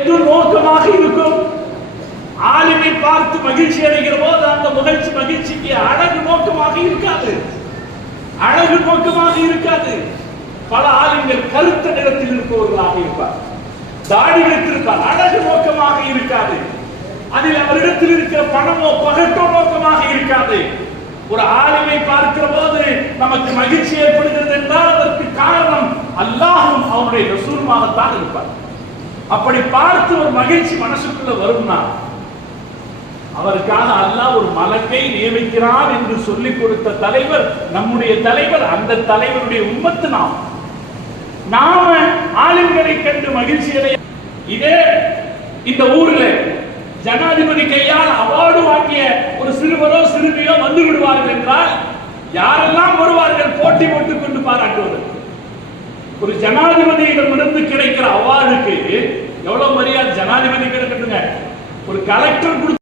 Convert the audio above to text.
எது நோக்கமாக இருக்கும்? ஆலிமை பார்த்து மகிழ்ச்சி அடைகிற போது அந்த மகிழ்ச்சிக்கு அழகு நோக்கமாக இருக்காது. அழகு நோக்கமாக இருக்காது. பல ஆலிம்கள் கருத்த நிறத்தில் இருப்பவர்களாக இருப்பார், தாடி வைத்திருப்பார், அழகு நோக்கமாக இருக்காது. அதில் அவரிடத்தில் இருக்கிற பணமோ பகட்டோ நோக்கமாக இருக்காது. ஒரு ஆலிமை பார்க்கிற போது நமக்கு மகிழ்ச்சி ஏற்படுகிறது என்றால் அதற்கு காரணம் அல்லாஹ்வும் அவருடைய ரசூலுமாகத்தான் இருப்பார். அப்படி பார்த்து ஒரு மகிழ்ச்சி மனசுக்குள்ள வரும்னா அவருக்காக அல்லாஹ் ஒரு மலக்கை நியமிக்கிறான் என்று சொல்லிக் கொடுத்த தலைவர் நம்முடைய தலைவர். அந்த தலைவருடைய உம்மத்து நாம ஆலிம்களை கண்டு மகிழ்ச்சி அடைய. இதே இந்த ஊரில் ஜனாதிபதி கையால் அவார்டு வாங்கிய ஒரு சிறுவரோ சிறுமியோ வந்து விடுவார்கள் என்றால் யாரெல்லாம் வருவார்கள் போட்டி போட்டுக் கொண்டு பாராட்டுவதற்கு. ஒரு ஜனாதிபதியிடமிருந்து கிடைக்கிற அவார்டுக்கு எவ்வளவு மரியாதை. ஜனாதிபதி கிடைக்கட்டுங்க, ஒரு கலெக்டர்